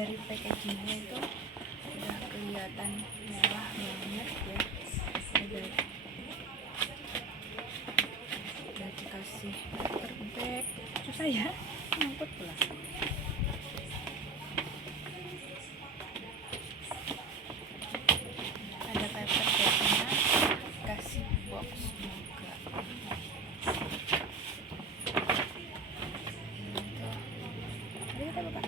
dari packagingnya itu udah kelihatan mewah banget ya. Udah dikasih paper bag, susah ya ngangkut pula. Ada paper bagnya, kasih box juga. Mari kita buka.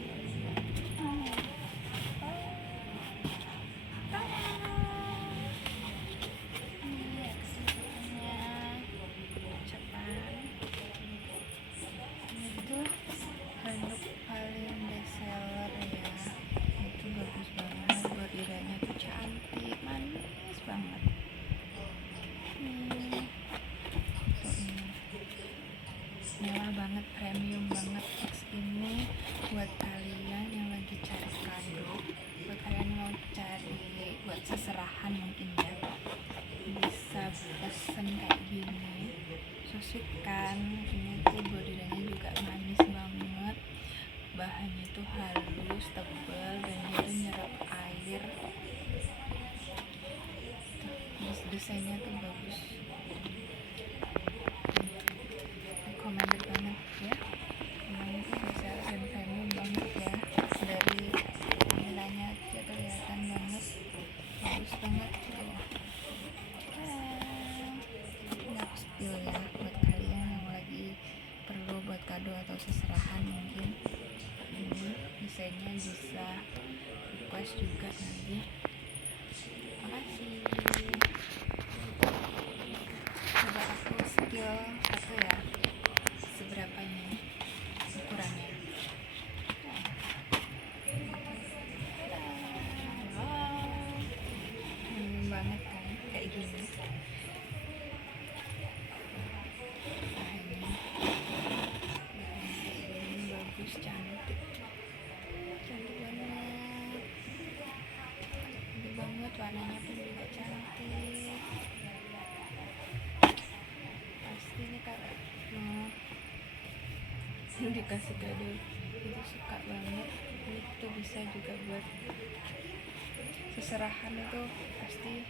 Handuk paling best seller ya, itu bagus banget, bordiranya tuh cantik, manis banget. Tuh ini mewah banget, premium banget. X ini buat kalian yang lagi cari kado, buat kalian yang mau cari buat seserahan mungkin ya, bisa pesen kayak gini. So sweet kan, ini tuh bordiranya juga manis banget, bahannya tuh halus, tebal, dan dia tuh nyerap air. Desainnya tuh bagus, recommended banget ya. Emang itu bisa dan premium banget ya, dari tampilannya aja kelihatan banget bagus banget tuh. Nggak spill ya, buat kalian yang lagi perlu buat kado atau seserahan mungkin ini desainnya bisa request juga nanti. Makasih. Coba aku spill aku ya, seberapa ini ukurannya. Banget kan kayak gini. Bahannya bagus, cantik banget, warnanya pun juga cantik. Pasti nih kakak mau dikasih kado itu suka banget. Itu bisa juga buat seserahan, itu pasti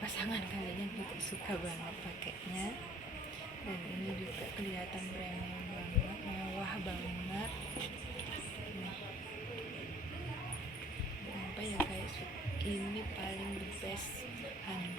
pasangan kalian juga suka banget pakainya. Dan ini juga kelihatan premium banget, mewah banget. Apa ya guys, ini paling the best handuk